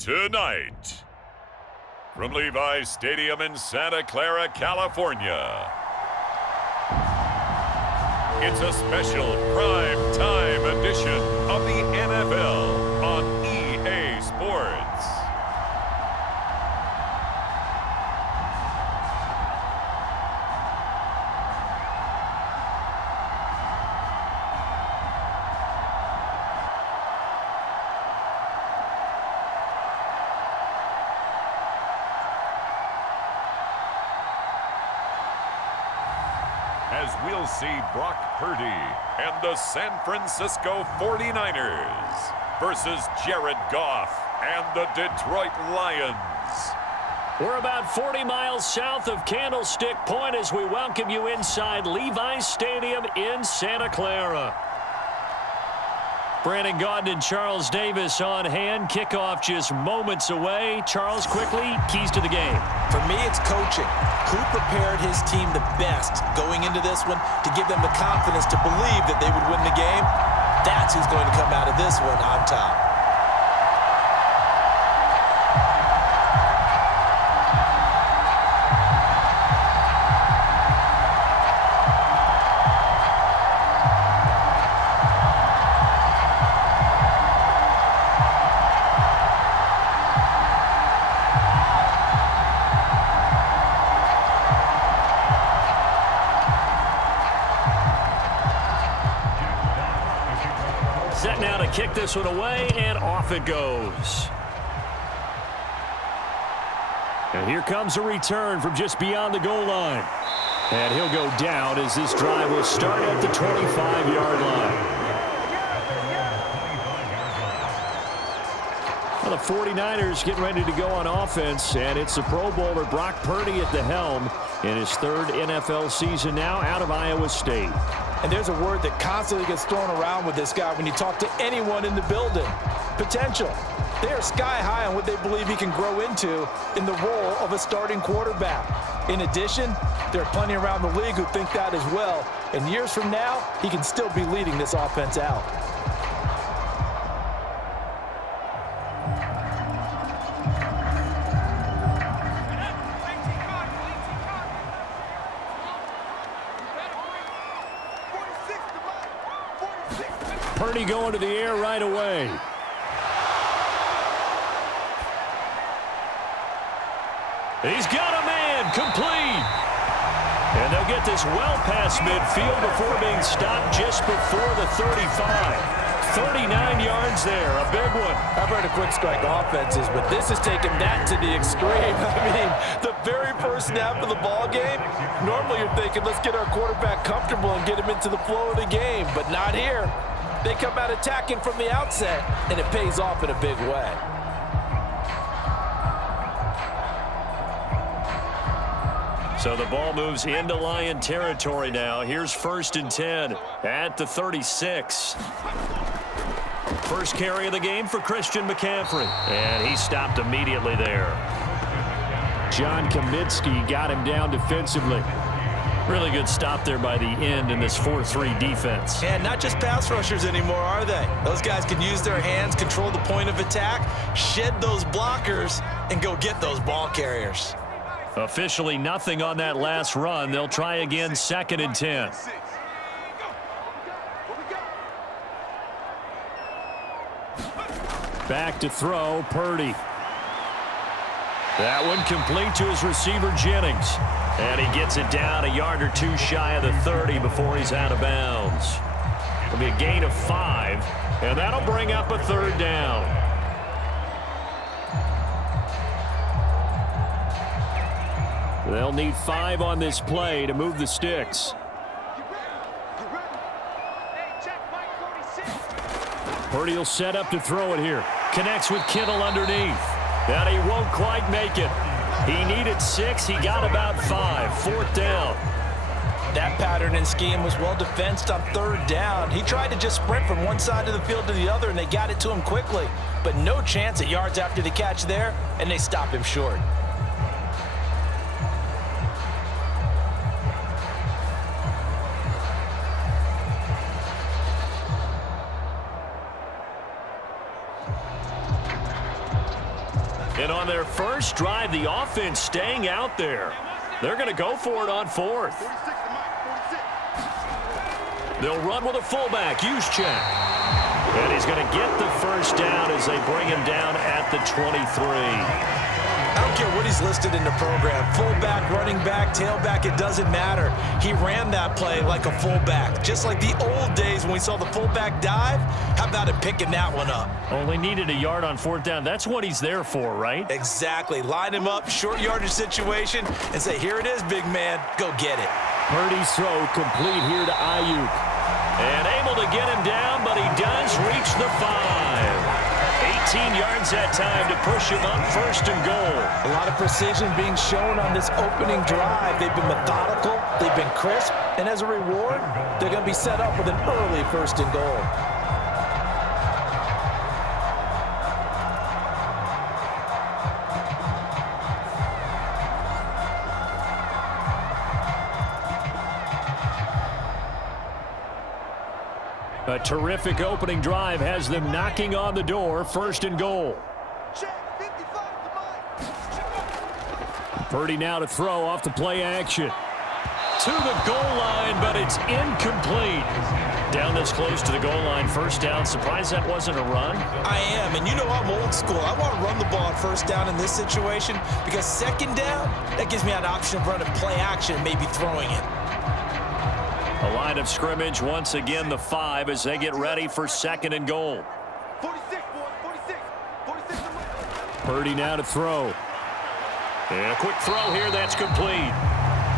Tonight, from Levi's Stadium in Santa Clara, California, it's a special prime time edition of the NFL on EA Sports. As we'll see Brock Purdy and the San Francisco 49ers versus Jared Goff and the Detroit Lions. We're about 40 miles south of Candlestick Point as we welcome you inside Levi's Stadium in Santa Clara. Brandon Gaudin and Charles Davis on hand. Kickoff just moments away. Charles, quickly, keys to the game. For me, it's coaching. Who prepared his team the best going into this one to give them the confidence to believe that they would win the game? That's who's going to come out of this one on top. Set now to kick this one away, and off it goes. And here comes a return from just beyond the goal line. And he'll go down as this drive will start at the 25-yard line. Well, the 49ers getting ready to go on offense, and it's the Pro Bowler Brock Purdy at the helm in his third NFL season now out of Iowa State. And there's a word that constantly gets thrown around with this guy when you talk to anyone in the building. Potential. They are sky high on what they believe he can grow into in the role of a starting quarterback. In addition, there are plenty around the league who think that as well. And years from now, he can still be leading this offense out. Purdy going to the air right away. He's got a man, complete. And they'll get this well past midfield before being stopped just before the 35. 39 yards there, a big one. I've heard of quick strike offenses, but this has taken that to the extreme. I mean, the very first snap of the ball game, normally you're thinking, let's get our quarterback comfortable and get him into the flow of the game, but not here. They come out attacking from the outset, and it pays off in a big way. So the ball moves into Lion territory now. Here's 1st and 10 at the 36. First carry of the game for Christian McCaffrey. And he stopped immediately there. John Kaminsky got him down defensively. Really good stop there by the end in this 4-3 defense. And not just pass rushers anymore, are they? Those guys can use their hands, control the point of attack, shed those blockers, and go get those ball carriers. Officially nothing on that last run. They'll try again 2nd and 10. Back to throw, Purdy. That one complete to his receiver, Jennings. And he gets it down a yard or two shy of the 30 before he's out of bounds. It'll be a gain of 5, and that'll bring up a 3rd down. They'll need 5 on this play to move the sticks. Purdy will set up to throw it here. Connects with Kittle underneath. And he won't quite make it. He needed 6. He got about 5. 4th down. That pattern and scheme was well defensed on 3rd down. He tried to just sprint from one side of the field to the other, and they got it to him quickly. But no chance at yards after the catch there, and they stop him short. And on their first drive, the offense staying out there. They're going to go for it on fourth. They'll run with a fullback, Juszczyk. And he's going to get the first down as they bring him down at the 23. I don't care what he's listed in the program. Fullback, running back, tailback, it doesn't matter. He ran that play like a fullback. Just like the old days when we saw the fullback dive. How about it picking that one up? Only needed a yard on fourth down. That's what he's there for, right? Exactly. Line him up, short yardage situation, and say, here it is, big man. Go get it. Purdy's throw complete here to Aiyuk. And able to get him down, but he does reach the 5. 18 yards that time to push him up, first and goal. A lot of precision being shown on this opening drive. They've been methodical, they've been crisp, and as a reward, they're going to be set up with an early first and goal. A terrific opening drive has them knocking on the door, first and goal. Purdy now to throw off the play action. To the goal line, but it's incomplete. Down this close to the goal line, first down. Surprised that wasn't a run? I am, and you know I'm old school. I want to run the ball on first down in this situation because second down, that gives me an option of running play action and maybe throwing it. A line of scrimmage, once again the 5 as they get ready for second and goal. 46, boys, 46. Purdy now to throw. And a quick throw here, that's complete.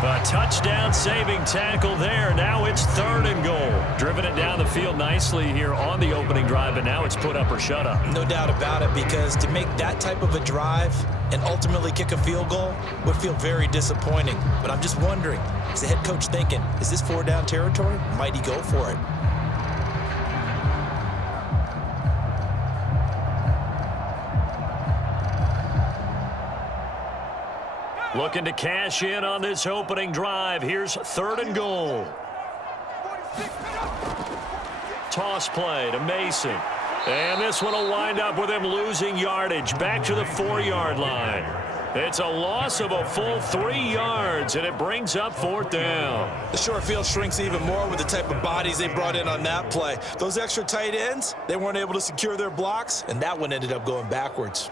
A touchdown saving tackle there. Now it's third and goal. Driven it down the field nicely here on the opening drive, but now it's put up or shut up. No doubt about it, because to make that type of a drive and ultimately kick a field goal would feel very disappointing. But I'm just wondering, is the head coach thinking, is this 4-down territory? Might he go for it? Looking to cash in on this opening drive. Here's third and goal. Toss play to Mason. And this one will wind up with him losing yardage back to the 4-yard line. It's a loss of a full 3 yards, and it brings up fourth down. The short field shrinks even more with the type of bodies they brought in on that play. Those extra tight ends, they weren't able to secure their blocks, and that one ended up going backwards.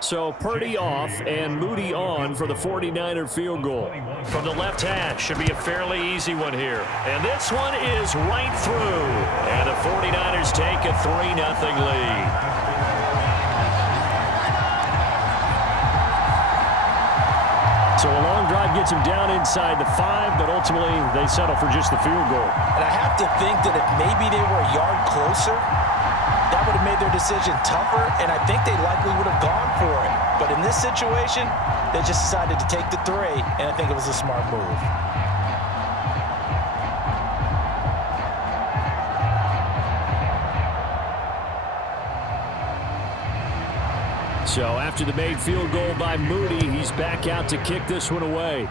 So Purdy off and Moody on for the 49er field goal. From the left hash, should be a fairly easy one here. And this one is right through. And the 49ers take a 3-0 lead. So a long drive gets them down inside the 5, but ultimately they settle for just the field goal. And I have to think that if maybe they were a yard closer, that would have made their decision tougher, and I think they likely would have gone for it. But in this situation, they just decided to take the 3, and I think it was a smart move. So after the made field goal by Moody, he's back out to kick this one away.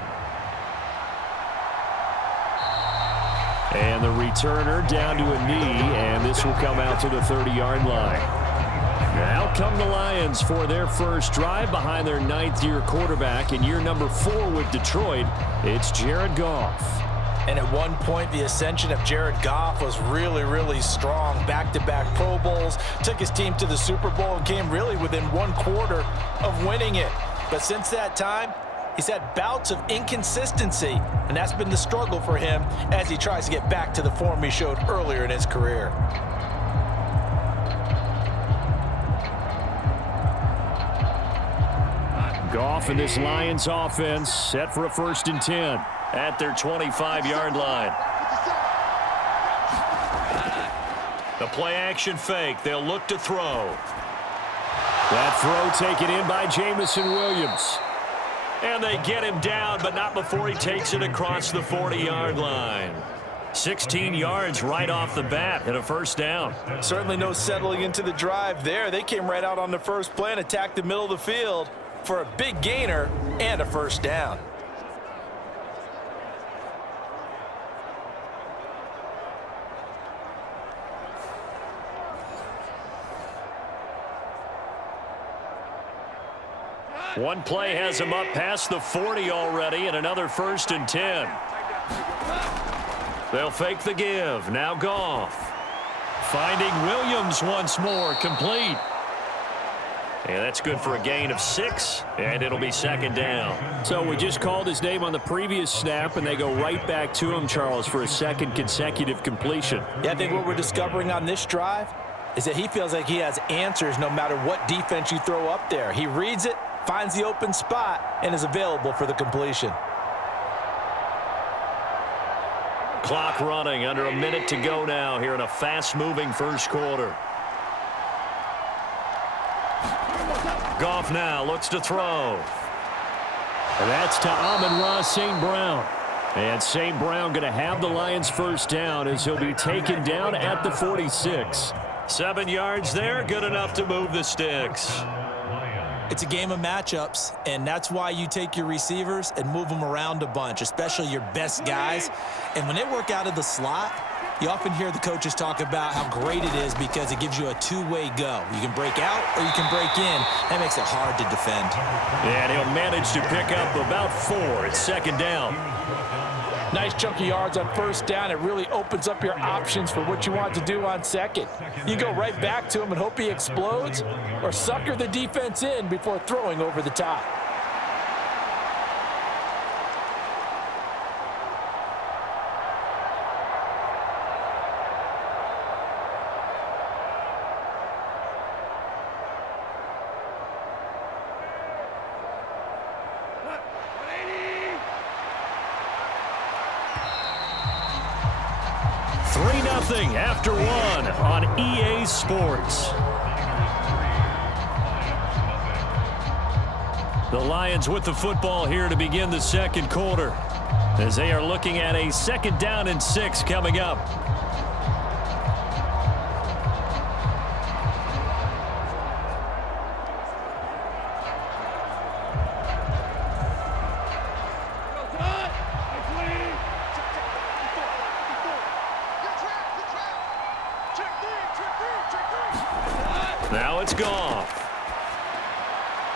And the returner down to a knee, and this will come out to the 30-yard line. Now come the Lions for their first drive behind their 9th-year quarterback in year number 4 with Detroit. It's Jared Goff. And at one point, the ascension of Jared Goff was really, really strong. Back-to-back Pro Bowls, took his team to the Super Bowl and came really within 1/4 of winning it. But since that time, he's had bouts of inconsistency, and that's been the struggle for him as he tries to get back to the form he showed earlier in his career. Goff and this Lions offense set for a 1st and 10 at their 25-yard line. The play-action fake. They'll look to throw. That throw taken in by Jameson Williams. And they get him down, but not before he takes it across the 40-yard line. 16 yards right off the bat and a first down. Certainly no settling into the drive there. They came right out on the first play and attacked the middle of the field. for a big gainer and a first down. One play has him up past the 40 already, and another 1st and 10. They'll fake the give. Now Goff. Finding Williams once more, complete. And that's good for a gain of 6, and it'll be 2nd down. So we just called his name on the previous snap, and they go right back to him, Charles, for a 2nd consecutive completion. Yeah, I think what we're discovering on this drive is that he feels like he has answers no matter what defense you throw up there. He reads it, finds the open spot, and is available for the completion. Clock running, under a minute to go now here in a fast-moving first quarter. Goff now looks to throw. And that's to Amon-Ra St. Brown. And St. Brown going to have the Lions' first down as he'll be taken down at the 46. 7 yards there, good enough to move the sticks. It's a game of matchups, and that's why you take your receivers and move them around a bunch, especially your best guys. And when they work out of the slot, you often hear the coaches talk about how great it is because it gives you a two-way go. You can break out or you can break in. That makes it hard to defend. And he'll manage to pick up about 4. It's 2nd down. Nice chunky yards on first down. It really opens up your options for what you want to do on 2nd. You go right back to him and hope he explodes, or sucker the defense in before throwing over the top. After 1 on EA Sports. The Lions with the football here to begin the 2nd quarter as they are looking at a 2nd down and 6 coming up. Now it's Goff.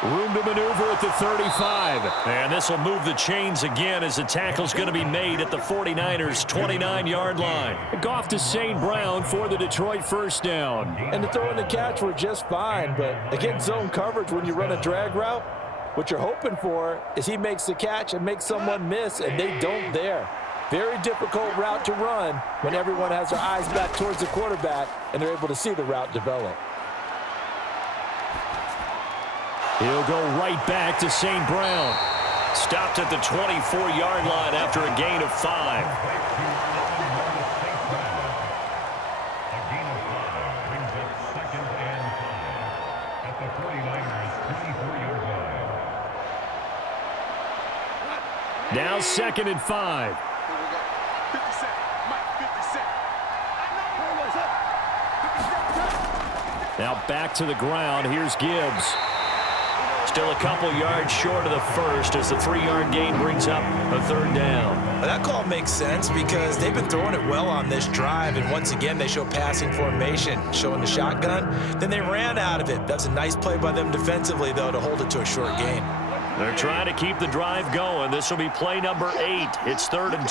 Room to maneuver at the 35. And this will move the chains again as the tackle's going to be made at the 49ers' 29-yard line. Goff to St. Brown for the Detroit first down. And the throw and the catch were just fine, but against zone coverage when you run a drag route, what you're hoping for is he makes the catch and makes someone miss, and they don't there. Very difficult route to run when everyone has their eyes back towards the quarterback and they're able to see the route develop. He'll go right back to St. Brown. Stopped at the 24-yard line after a gain of 5. Now 2nd and 5. Now back to the ground. Here's Gibbs. Still a couple yards short of the first as the 3-yard gain brings up a 3rd down. Well, that call makes sense because they've been throwing it well on this drive, and once again they show passing formation, showing the shotgun. Then they ran out of it. That's a nice play by them defensively, though, to hold it to a short gain. They're trying to keep the drive going. This will be play number 8. It's 3rd and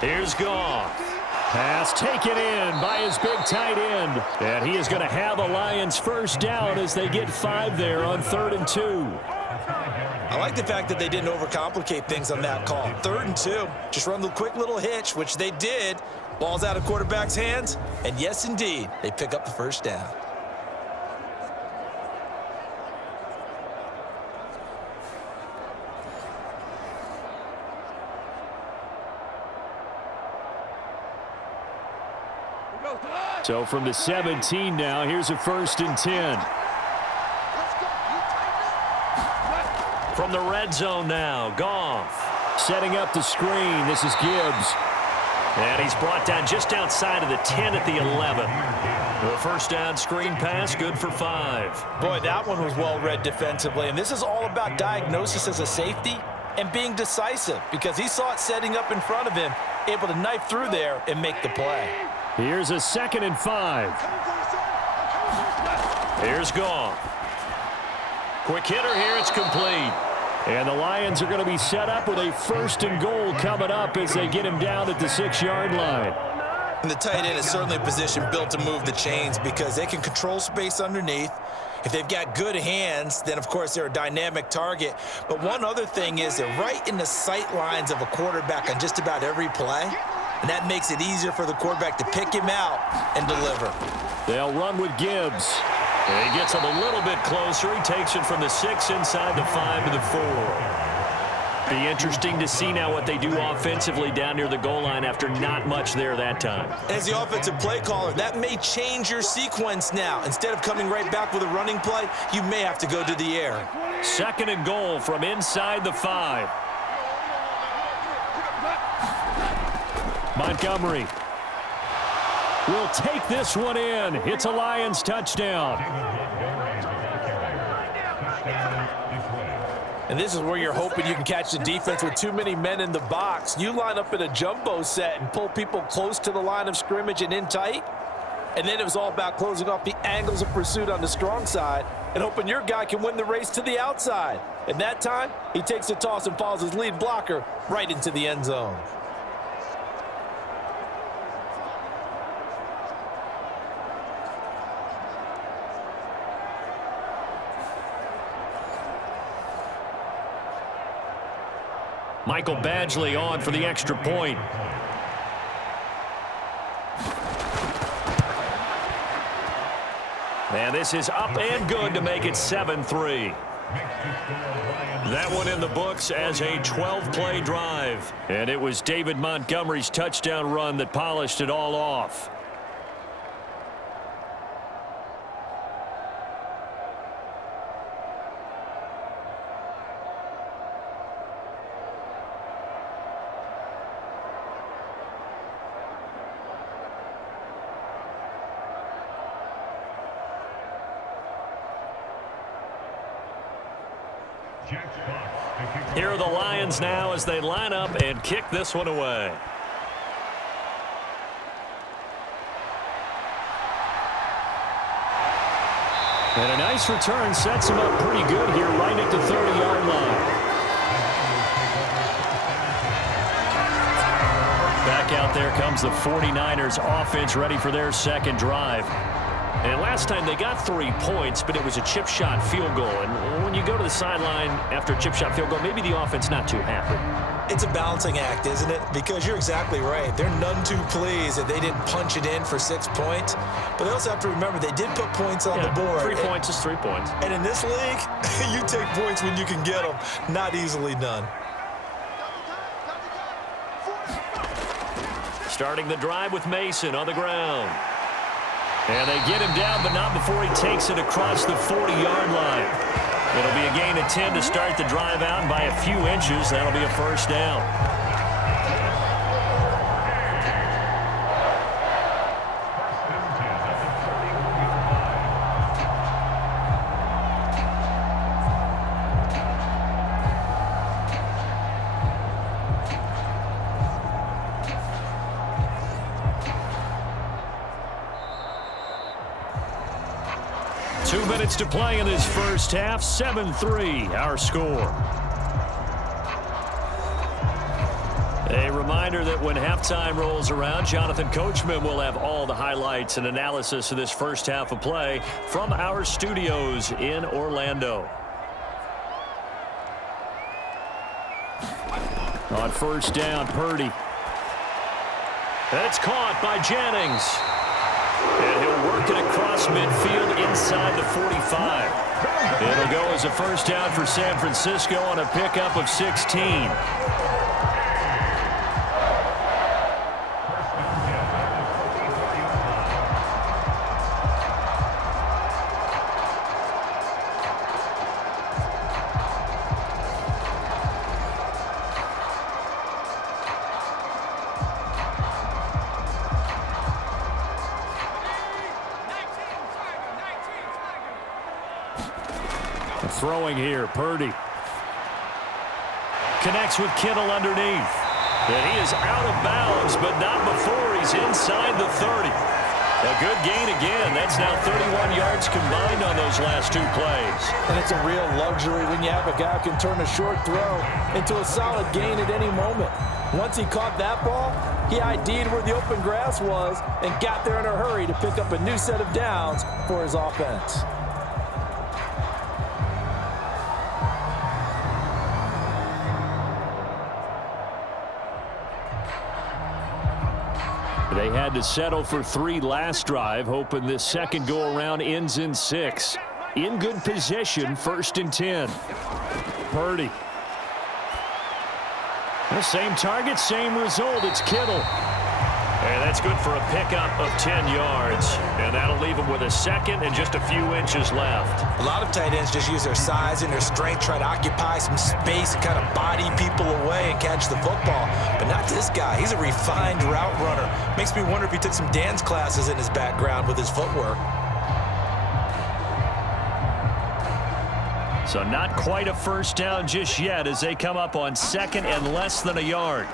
2. Here's Goff. Pass taken in by his big tight end. And he is going to have a Lions first down as they get 5 there on 3rd and 2. I like the fact that they didn't overcomplicate things on that call. 3rd and 2. Just run the quick little hitch, which they did. Ball's out of quarterback's hands. And yes, indeed, they pick up the first down. So from the 17 now, here's a 1st and 10. From the red zone now, Goff setting up the screen. This is Gibbs. And he's brought down just outside of the 10 at the 11. The first down screen pass, good for 5. Boy, that one was well read defensively. And this is all about diagnosis as a safety and being decisive, because he saw it setting up in front of him, able to knife through there and make the play. Here's a 2nd and 5. Here's Goff. Quick hitter here, it's complete. And the Lions are going to be set up with a 1st and goal coming up as they get him down at the 6-yard line. And the tight end is certainly a position built to move the chains because they can control space underneath. If they've got good hands, then, of course, they're a dynamic target. But one other thing is they're right in the sight lines of a quarterback on just about every play, and that makes it easier for the quarterback to pick him out and deliver. They'll run with Gibbs. And he gets him a little bit closer. He takes it from the 6 inside the 5 to the 4. Be interesting to see now what they do offensively down near the goal line after not much there that time. As the offensive play caller, that may change your sequence now. Instead of coming right back with a running play, you may have to go to the air. 2nd and goal from inside the 5. Montgomery will take this one in. It's a Lions touchdown. And this is where you're hoping you can catch the defense with too many men in the box. You line up in a jumbo set and pull people close to the line of scrimmage and in tight. And then it was all about closing off the angles of pursuit on the strong side and hoping your guy can win the race to the outside. And that time, he takes the toss and follows his lead blocker right into the end zone. Michael Badgley on for the extra point. And this is up and good to make it 7-3. That one in the books as a 12-play drive. And it was David Montgomery's touchdown run that polished it all off. Here are the Lions now as they line up and kick this one away. And a nice return sets him up pretty good here right at the 30-yard line. Back out there comes the 49ers offense ready for their second drive. And last time they got 3 points, but it was a chip shot field goal. And when you go to the sideline after a chip shot field goal, maybe the offense not too happy. It's a balancing act, isn't it? Because you're exactly right. They're none too pleased that they didn't punch it in for 6 points. But they also have to remember they did put points on the board. 3 points is 3 points. And in this league, you take points when you can get them. Not easily done. Starting the drive with Mason on the ground. And they get him down, but not before he takes it across the 40-yard line. It'll be a gain of 10 to start the drive out, and by a few inches, that'll be a first down. To play in this first half, 7-3, our score. A reminder that when halftime rolls around, Jonathan Coachman will have all the highlights and analysis of this first half of play from our studios in Orlando. On first down, Purdy. That's caught by Jennings. And he'll work it across midfield inside the 45. It'll go as a first down for San Francisco on a pickup of 16. Throwing here, Purdy. Connects with Kittle underneath. And he is out of bounds, but not before he's inside the 30. A good gain again. That's now 31 yards combined on those last 2 plays. And it's a real luxury when you have a guy who can turn a short throw into a solid gain at any moment. Once he caught that ball, he ID'd where the open grass was and got there in a hurry to pick up a new set of downs for his offense. They had to settle for 3 last drive, hoping this second go-around ends in 6. In good position, 1st and 10. Purdy. The same target, same result. It's Kittle. And that's good for a pickup of 10 yards. And that'll leave him with a second and just a few inches left. A lot of tight ends just use their size and their strength, try to occupy some space and kind of body people away and catch the football. But not this guy. He's a refined route runner. Makes me wonder if he took some dance classes in his background with his footwork. So not quite a first down just yet as they come up on 2nd and less than a yard.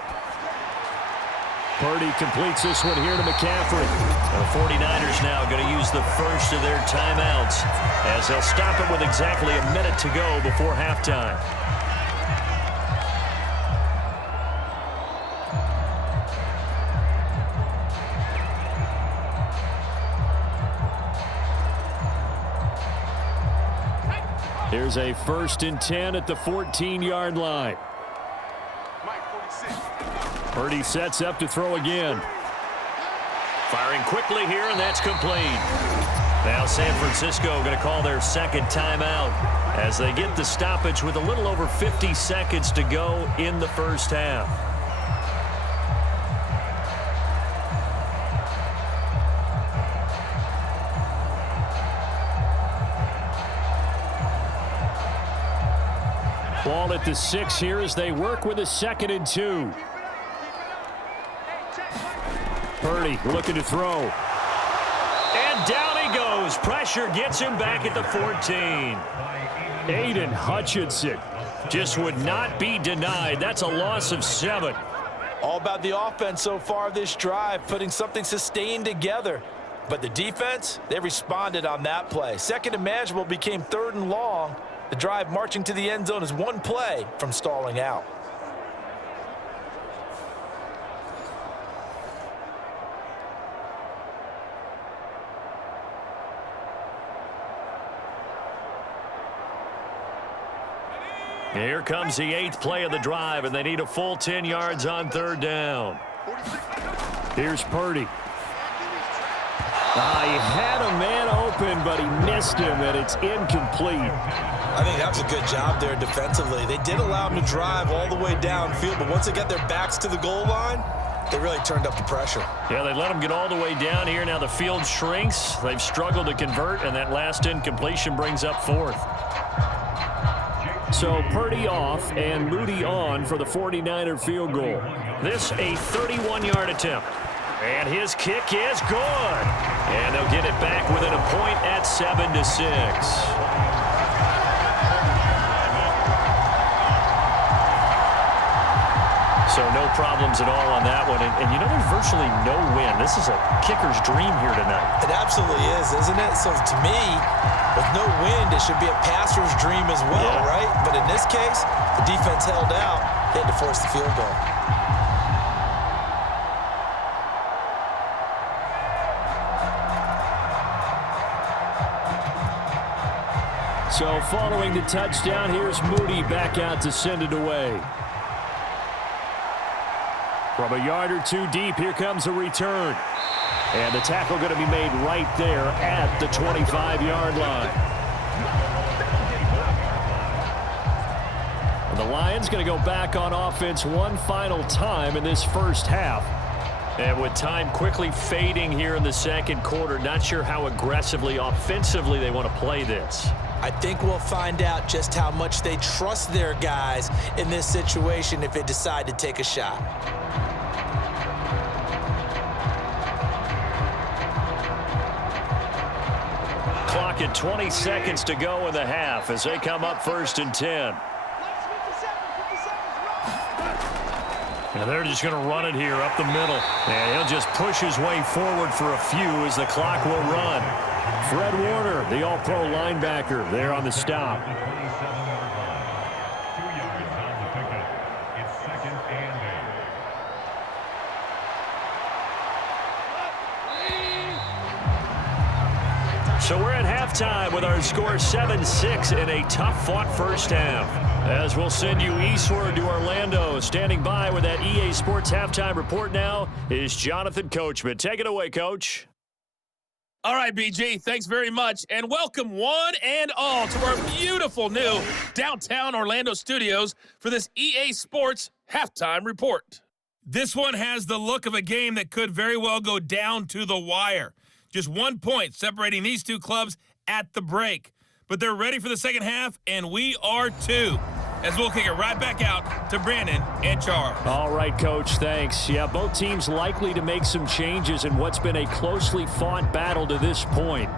Purdy completes this one here to McCaffrey. The 49ers now going to use the first of their timeouts as they'll stop it with exactly a minute to go before halftime. Here's a 1st and 10 at the 14-yard line. Purdy sets up to throw again. Firing quickly here, and that's complete. Now San Francisco going to call their 2nd timeout as they get the stoppage with a little over 50 seconds to go in the first half. Ball at the 6 here as they work with a 2nd and 2. Purdy looking to throw. And down he goes. Pressure gets him back at the 14. Aiden Hutchinson just would not be denied. That's a loss of 7. All about the offense so far this drive, putting something sustained together. But the defense, they responded on that play. 2nd and manageable became 3rd and long. The drive marching to the end zone is 1 play from stalling out. Here comes the 8th play of the drive, and they need a full 10 yards on 3rd down. Here's Purdy. He had a man open, but he missed him, and it's incomplete. I think that was a good job there defensively. They did allow him to drive all the way downfield, but once they got their backs to the goal line, they really turned up the pressure. Yeah, they let him get all the way down here. Now the field shrinks. They've struggled to convert, and that last incompletion brings up 4th. So Purdy off and Moody on for the 49er field goal. This a 31-yard attempt. And his kick is good. And they'll get it back within a point at 7-6. So no problems at all on that one. And you know, there's virtually no wind. This is a kicker's dream here tonight. It absolutely is, isn't it? So to me, with no wind, it should be a passer's dream as well, right? But in this case, the defense held out. They had to force the field goal. So following the touchdown, here's Moody back out to send it away. From a yard or 2 deep, here comes a return. And the tackle going to be made right there at the 25-yard line. And the Lions going to go back on offense one final time in this first half. And with time quickly fading here in the second quarter, not sure how aggressively, offensively they want to play this. I think we'll find out just how much they trust their guys in this situation if they decide to take a shot. Clock clock at 20 seconds to go in the half as they come up 1st and 10. And they're just going to run it here up the middle. And he'll just push his way forward for a few as the clock will run. Fred Warner, the all-pro linebacker, there on the stop. So we're at halftime with our score 7-6 in a tough-fought first half. As we'll send you eastward to Orlando. Standing by with that EA Sports halftime report now is Jonathan Coachman. Take it away, Coach. All right, BG, thanks very much, and welcome one and all to our beautiful new downtown Orlando studios for this EA Sports halftime report. This one has the look of a game that could very well go down to the wire. Just 1 point separating these two clubs at the break. But they're ready for the second half, and we are too. As we'll kick it right back out to Brandon and Charles. All right, Coach, thanks. Yeah, both teams likely to make some changes in what's been a closely fought battle to this point.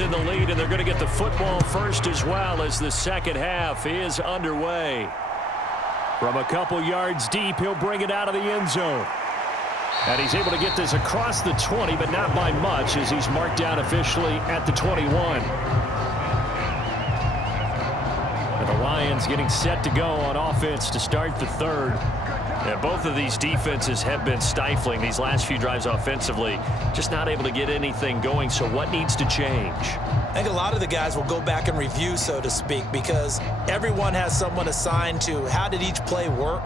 In the lead, and they're going to get the football first as well as the second half is underway. From a couple yards deep, he'll bring it out of the end zone. And he's able to get this across the 20, but not by much as he's marked down officially at the 21. And the Lions getting set to go on offense to start the third. Yeah, both of these defenses have been stifling these last few drives offensively. Just not able to get anything going, so what needs to change? I think a lot of the guys will go back and review, so to speak, because everyone has someone assigned to how did each play work.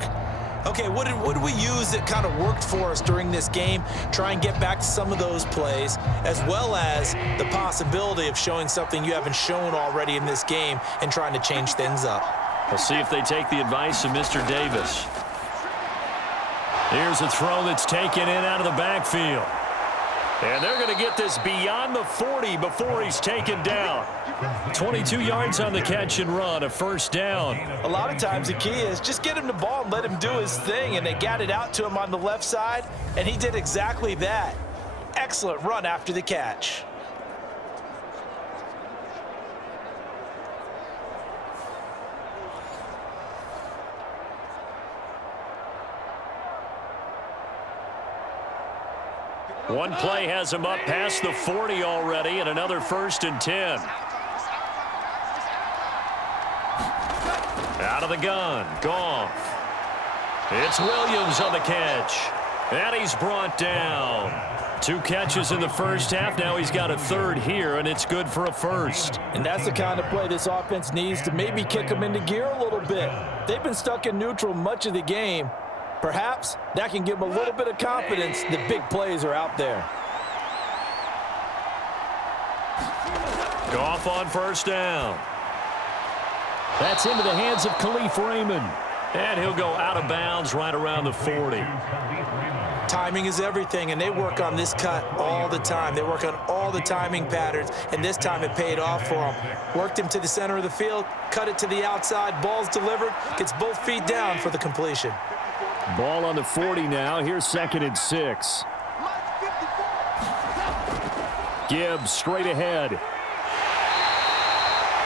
Okay, what did we use that kind of worked for us during this game? Try and get back to some of those plays, as well as the possibility of showing something you haven't shown already in this game and trying to change things up. We'll see if they take the advice of Mr. Davis. Here's a throw that's taken in out of the backfield. And they're going to get this beyond the 40 before he's taken down. 22 yards on the catch and run, a first down. A lot of times the key is just get him the ball and let him do his thing, and they got it out to him on the left side, and he did exactly that. Excellent run after the catch. One play has him up past the 40 already, and another 1st and 10. Out of the gun, Goff. It's Williams on the catch. And he's brought down. 2 catches in the first half. Now he's got a third here, and it's good for a first. And that's the kind of play this offense needs to maybe kick them into gear a little bit. They've been stuck in neutral much of the game. Perhaps that can give them a little bit of confidence that big plays are out there. Goff on first down. That's into the hands of Khalif Raymond. And he'll go out of bounds right around the 40. Timing is everything, and they work on this cut all the time. They work on all the timing patterns, and this time it paid off for them. Worked him to the center of the field, cut it to the outside, ball's delivered, gets both feet down for the completion. Ball on the 40 now. Here's 2nd and 6. Gibbs straight ahead.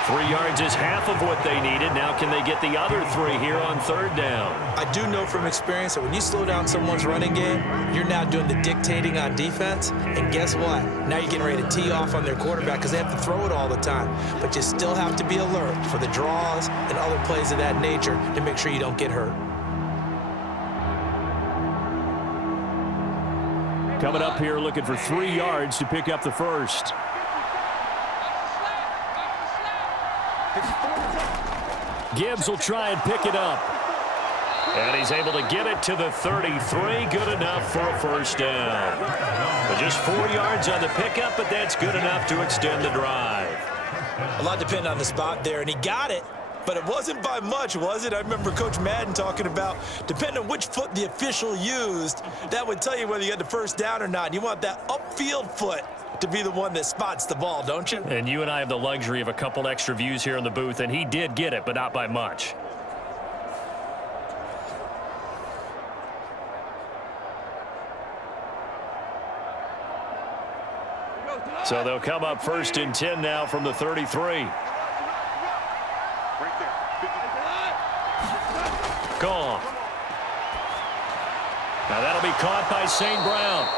3 yards is half of what they needed. Now can they get the other 3 here on 3rd down? I do know from experience that when you slow down someone's running game, you're now doing the dictating on defense. And guess what? Now you're getting ready to tee off on their quarterback because they have to throw it all the time. But you still have to be alert for the draws and other plays of that nature to make sure you don't get hurt. Coming up here looking for 3 yards to pick up the first. Gibbs will try and pick it up. And he's able to get it to the 33. Good enough for a first down. But just 4 yards on the pickup, but that's good enough to extend the drive. A lot depended on the spot there, and he got it. But it wasn't by much, was it? I remember Coach Madden talking about, depending on which foot the official used, that would tell you whether you got the first down or not. You want that upfield foot to be the one that spots the ball, don't you? And you and I have the luxury of a couple extra views here in the booth, and he did get it, but not by much. So they'll come up 1st and 10 now from the 33. Goff. Now that'll be caught by St. Brown.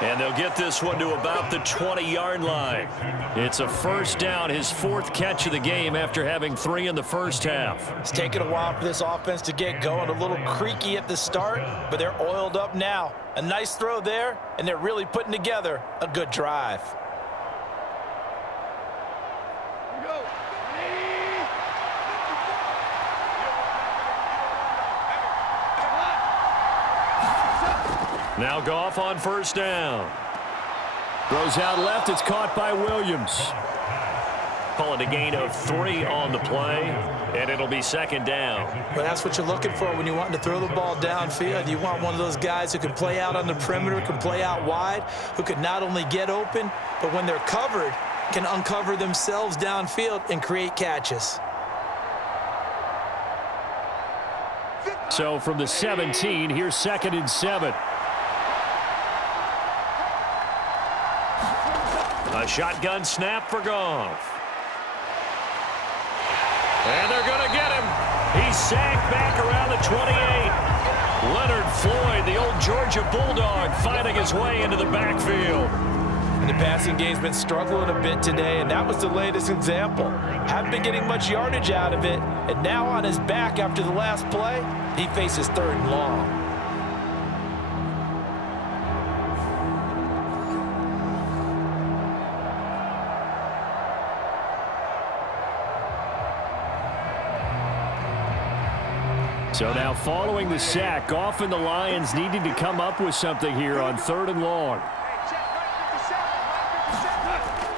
And they'll get this one to about the 20-yard line. It's a first down, his 4th catch of the game after having 3 in the first half. It's taken a while for this offense to get going. A little creaky at the start, but they're oiled up now. A nice throw there, and they're really putting together a good drive. Now Goff on first down. Throws out left. It's caught by Williams. Call it a gain of 3 on the play, and it'll be 2nd down. But that's what you're looking for when you want to throw the ball downfield. You want one of those guys who can play out on the perimeter, can play out wide, who can not only get open, but when they're covered, can uncover themselves downfield and create catches. So from the 17, here's 2nd and 7. A shotgun snap for Goff. And they're going to get him. He's sacked back around the 28. Leonard Floyd, the old Georgia Bulldog, finding his way into the backfield. And the passing game's been struggling a bit today, and that was the latest example. Haven't been getting much yardage out of it, and now on his back after the last play, he faces 3rd and long. So now following the sack, Goff and the Lions needing to come up with something here on 3rd and long.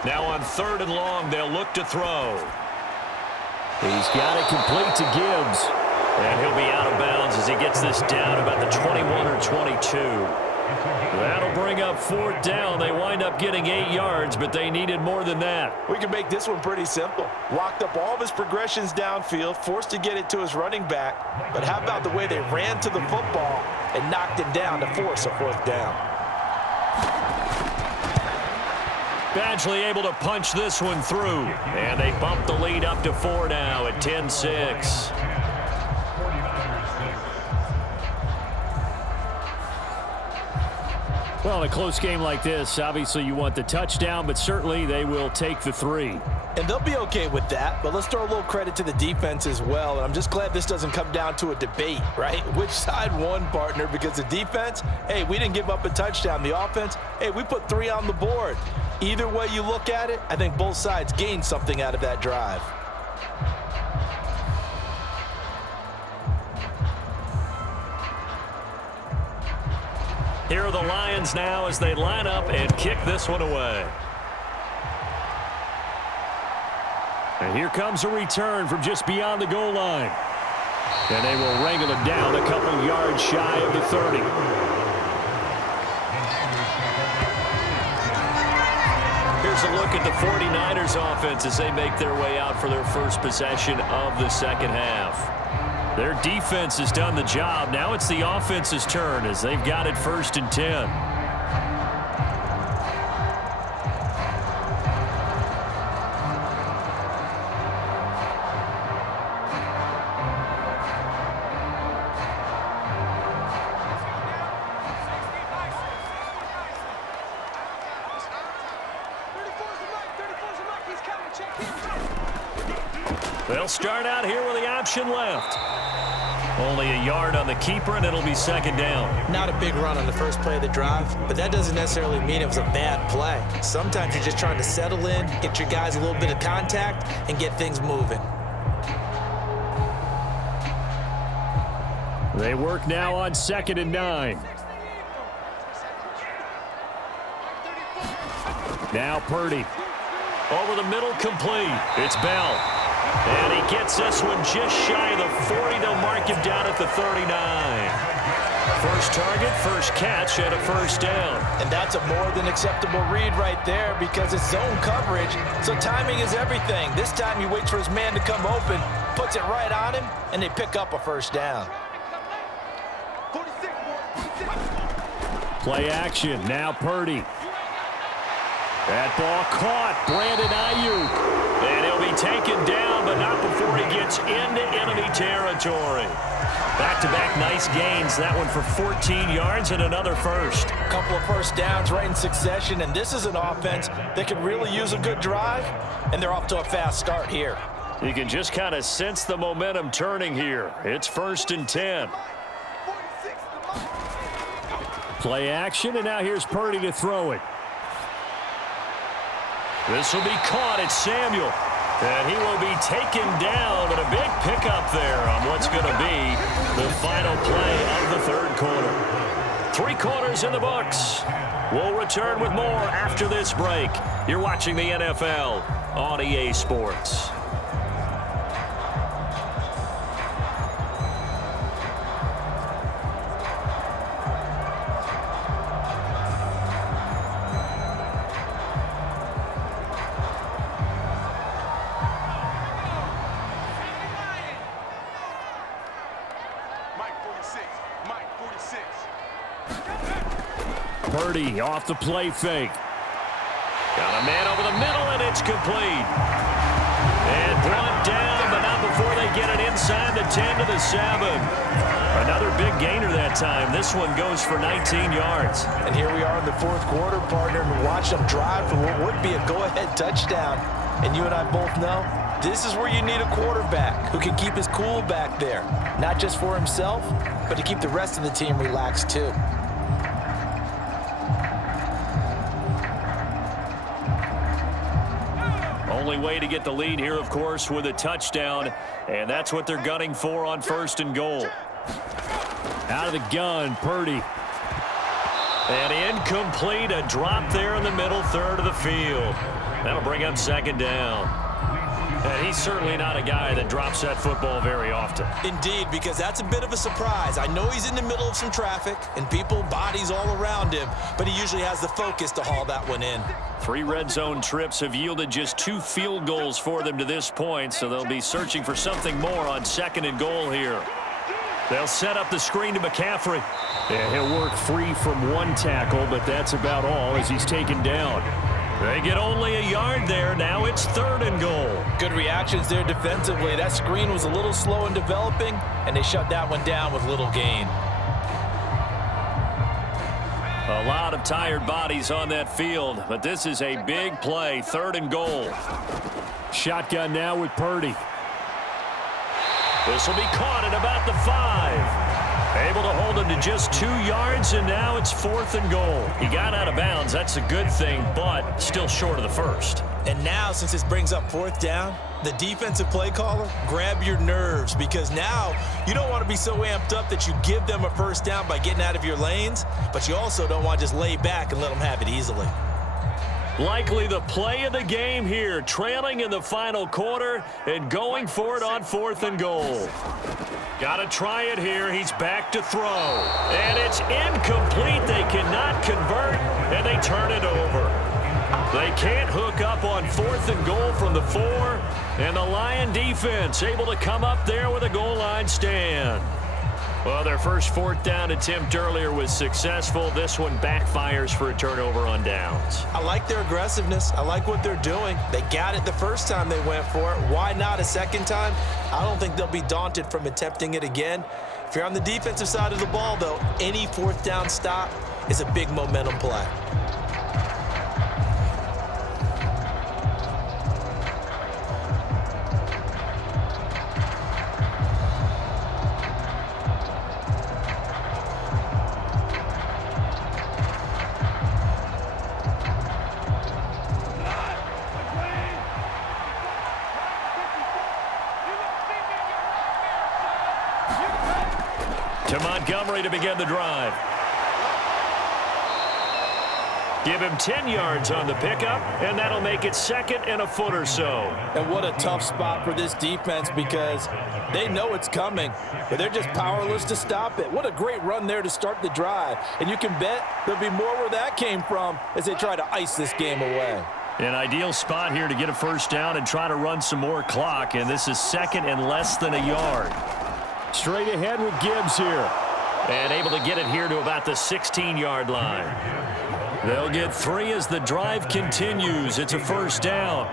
Now on 3rd and long, they'll look to throw. He's got it complete to Gibbs. And he'll be out of bounds as he gets this down about the 21 or 22. That'll bring up 4th down. They wind up getting 8 yards, but they needed more than that. We can make this one pretty simple. Locked up all of his progressions downfield, forced to get it to his running back. But how about the way they ran to the football and knocked him down to force a 4th down? Badgley able to punch this one through. And they bump the lead up to 4 now at 10-6. Well, in a close game like this, obviously you want the touchdown, but certainly they will take the 3. And they'll be okay with that, but let's throw a little credit to the defense as well. And I'm just glad this doesn't come down to a debate, right? Which side won, partner? Because the defense, hey, we didn't give up a touchdown. The offense, hey, we put 3 on the board. Either way you look at it, I think both sides gained something out of that drive. Here are the Lions now as they line up and kick this one away. And here comes a return from just beyond the goal line. And they will wrangle it down a couple yards shy of the 30. Here's a look at the 49ers offense as they make their way out for their first possession of the 2nd half. Their defense has done the job. Now it's the offense's turn as they've got it 1st and 10. They'll start out here with the option left. Only a yard on the keeper, and it'll be 2nd down. Not a big run on the first play of the drive, but that doesn't necessarily mean it was a bad play. Sometimes you're just trying to settle in, get your guys a little bit of contact, and get things moving. They work now on 2nd and 9. Now Purdy. Over the middle, complete. It's Bell. And he gets this one just shy of the 40. They'll mark him down at the 39. First target, first catch, and a first down. And that's a more than acceptable read right there because it's zone coverage, so timing is everything. This time he waits for his man to come open, puts it right on him, and they pick up a first down. 46. Play action. Now Purdy. That ball caught. Brandon Aiyuk. And he'll be taken down, but not before he gets into enemy territory. Back-to-back nice gains. That one for 14 yards and another first. A couple of first downs right in succession, and this is an offense that could really use a good drive, and they're off to a fast start here. You can just kind of sense the momentum turning here. It's 1st and 10. Play action, and now here's Purdy to throw it. This will be caught. It's Samuel. And he will be taken down, but a big pickup there on what's going to be the final play of the 3rd quarter. 3 quarters in the books. We'll return with more after this break. You're watching the NFL on EA Sports. Purdy off the play fake. Got a man over the middle, and it's complete. And brought down, but not before they get it inside the 10 to the 7. Another big gainer that time. This one goes for 19 yards. And here we are in the 4th quarter, partner, and we watch them drive for what would be a go-ahead touchdown. And you and I both know this is where you need a quarterback who can keep his cool back there. Not just for himself, but to keep the rest of the team relaxed too. Only way to get the lead here, of course, with a touchdown, and that's what they're gunning for on 1st and goal. Out of the gun, Purdy. And incomplete, a drop there in the middle 3rd of the field. That'll bring up 2nd down. And he's certainly not a guy that drops that football very often. Indeed, because that's a bit of a surprise. I know he's in the middle of some traffic and people, bodies all around him, but he usually has the focus to haul that one in. 3 red zone trips have yielded just 2 field goals for them to this point, so they'll be searching for something more on 2nd and goal here. They'll set up the screen to McCaffrey. Yeah, he'll work free from 1 tackle, but that's about all as he's taken down. They get only a yard there. Now it's 3rd and goal. Good reactions there defensively. That screen was a little slow in developing, and they shut that one down with little gain. A lot of tired bodies on that field, but this is a big play. 3rd and goal. Shotgun now with Purdy. This will be caught at about the 5. Able to hold him to just 2 yards, and now it's 4th and goal. He got out of bounds. That's a good thing, but still short of the 1st. And now, since this brings up 4th down, the defensive play caller, grab your nerves, because now you don't want to be so amped up that you give them a first down by getting out of your lanes, but you also don't want to just lay back and let them have it easily. Likely the play of the game here, trailing in the final quarter and going for it on 4th and goal. Got to try it here. He's back to throw. And it's incomplete. They cannot convert, and they turn it over. They can't hook up on 4th and goal from the 4, and the Lion defense able to come up there with a goal line stand. Well, their first 4th down attempt earlier was successful. This one backfires for a turnover on downs. I like their aggressiveness. I like what they're doing. They got it the first time they went for it. Why not a second time? I don't think they'll be daunted from attempting it again. If you're on the defensive side of the ball, though, any 4th down stop is a big momentum play. To Montgomery to begin the drive. Give him 10 yards on the pickup, and that'll make it 2nd and a foot or so. And what a tough spot for this defense because they know it's coming, but they're just powerless to stop it. What a great run there to start the drive. And you can bet there'll be more where that came from as they try to ice this game away. An ideal spot here to get a first down and try to run some more clock, and this is 2nd and less than a yard. Straight ahead with Gibbs here. And able to get it here to about the 16-yard line. They'll get 3 as the drive continues. It's a first down.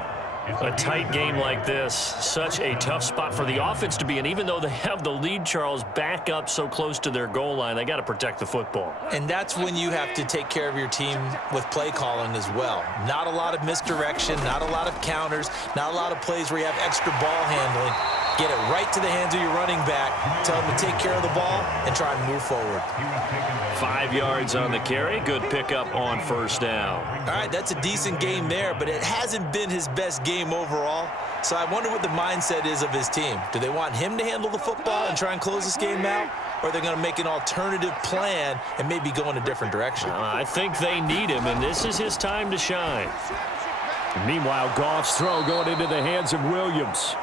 A tight game like this, such a tough spot for the offense to be in. Even though they have the lead, Charles, back up so close to their goal line, they got to protect the football. And that's when you have to take care of your team with play calling as well. Not a lot of misdirection, not a lot of counters, not a lot of plays where you have extra ball handling. Get it right to the hands of your running back. Tell them to take care of the ball and try and move forward. 5 yards on the carry. Good pickup on first down. All right, that's a decent game there, but it hasn't been his best game overall. So I wonder what the mindset is of his team. Do they want him to handle the football and try and close this game out? Or are they going to make an alternative plan and maybe go in a different direction? I think they need him, and this is his time to shine. Meanwhile, Goff's throw going into the hands of Williams.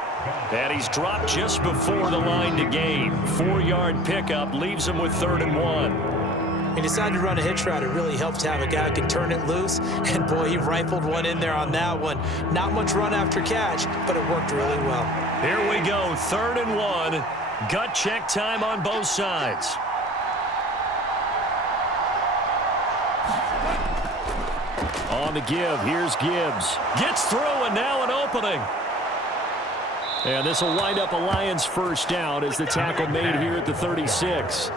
And he's dropped just before the line to gain. 4-yard pickup leaves him with 3rd and 1. He decided to run a hitch route. It really helps to have a guy who can turn it loose. And, boy, he rifled one in there on that one. Not much run after catch, but it worked really well. Here we go, 3rd and 1. Gut check time on both sides. On the give, here's Gibbs. Gets through, and now an opening. And this will wind up a Lions first down as the tackle made here at the 36.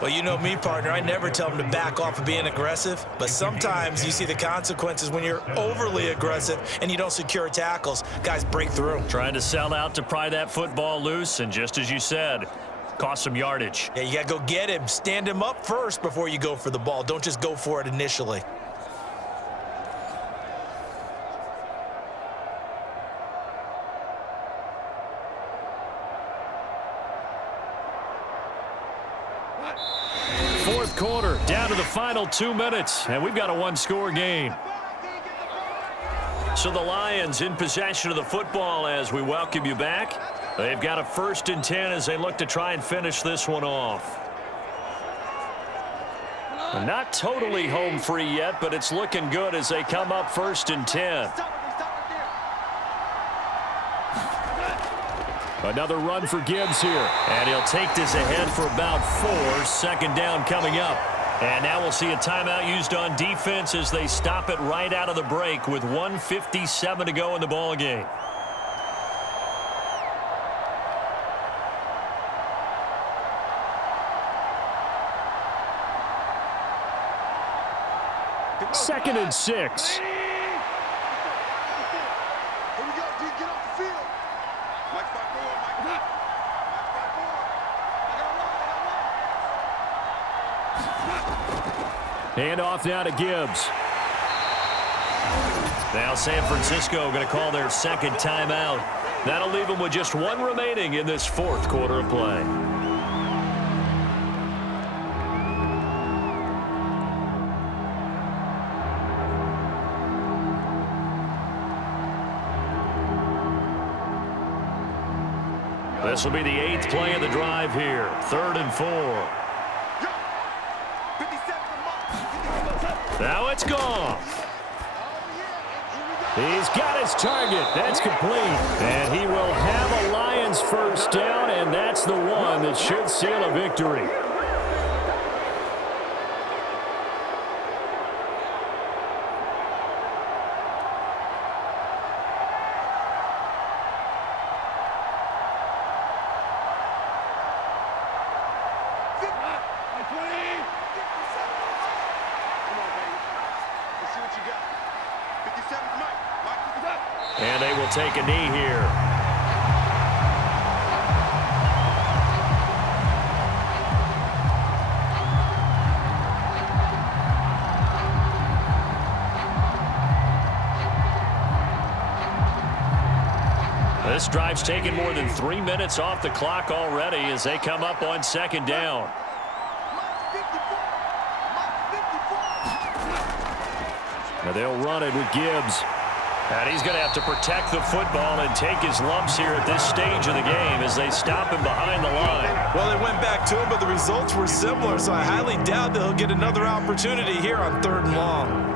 Well, you know me, partner. I never tell them to back off of being aggressive, but sometimes you see the consequences when you're overly aggressive and you don't secure tackles. Guys break through. Trying to sell out to pry that football loose, and just as you said, cost some yardage. Yeah, you got to go get him. Stand him up first before you go for the ball. Don't just go for it initially. Fourth quarter, down to the final 2 minutes, and we've got a one-score game. So the Lions in possession of the football as we welcome you back. They've got a 1st and 10 as they look to try and finish this one off. Not totally home free yet, but it's looking good as they come up 1st and 10. Another run for Gibbs here. And he'll take this ahead for about 4. 2nd down coming up. And now we'll see a timeout used on defense as they stop it right out of the break with 1:57 to go in the ball game. Second and 6. Here we go, D. Get off the field. Mike 5-4, Mike 5-4. Hand off now to Gibbs. Now San Francisco going to call their 2nd timeout. That'll leave them with just 1 remaining in this 4th quarter of play. This will be the 8th play of the drive here. 3rd and 4. Now it's Goff. He's got his target. That's complete. And he will have a Lions first down, and that's the one that should seal a victory. And they will take a knee here. This drive's taken more than 3 minutes off the clock already as they come up on 2nd down. And they'll run it with Gibbs. And he's going to have to protect the football and take his lumps here at this stage of the game as they stop him behind the line. Well, they went back to him, but the results were similar, so I highly doubt that he'll get another opportunity here on 3rd and long.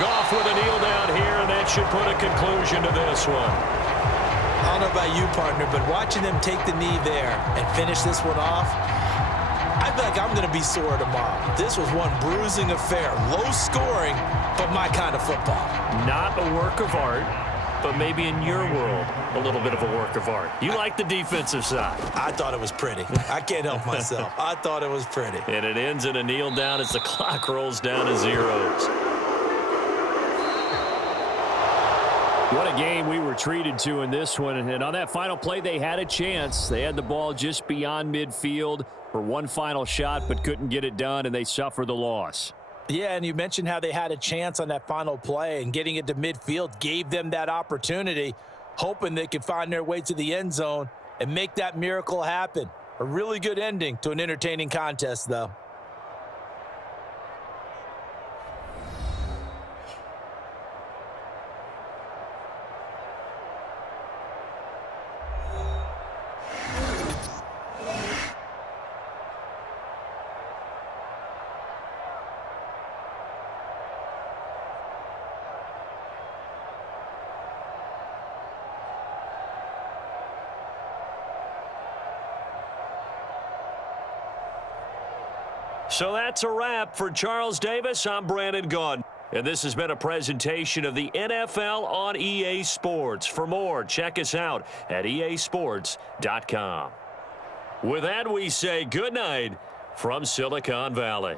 Goff with a kneel down here, and that should put a conclusion to this one. I don't know about you, partner, but watching them take the knee there and finish this one off, I feel like I'm going to be sore tomorrow. This was one bruising affair. Low scoring, but my kind of football. Not a work of art, but maybe in your world, a little bit of a work of art. You like the defensive side. I thought it was pretty. I can't help myself. I thought it was pretty. And it ends in a kneel down as the clock rolls down to zeros. What a game we were treated to in this one. And on that final play, they had a chance. They had the ball just beyond midfield for one final shot, but couldn't get it done, and they suffer the loss. Yeah, and you mentioned how they had a chance on that final play, and getting it to midfield gave them that opportunity, hoping they could find their way to the end zone and make that miracle happen. A really good ending to an entertaining contest, though. So that's a wrap for Charles Davis. I'm Brandon Gaudin. And this has been a presentation of the NFL on EA Sports. For more, check us out at easports.com. With that, we say good night from Silicon Valley.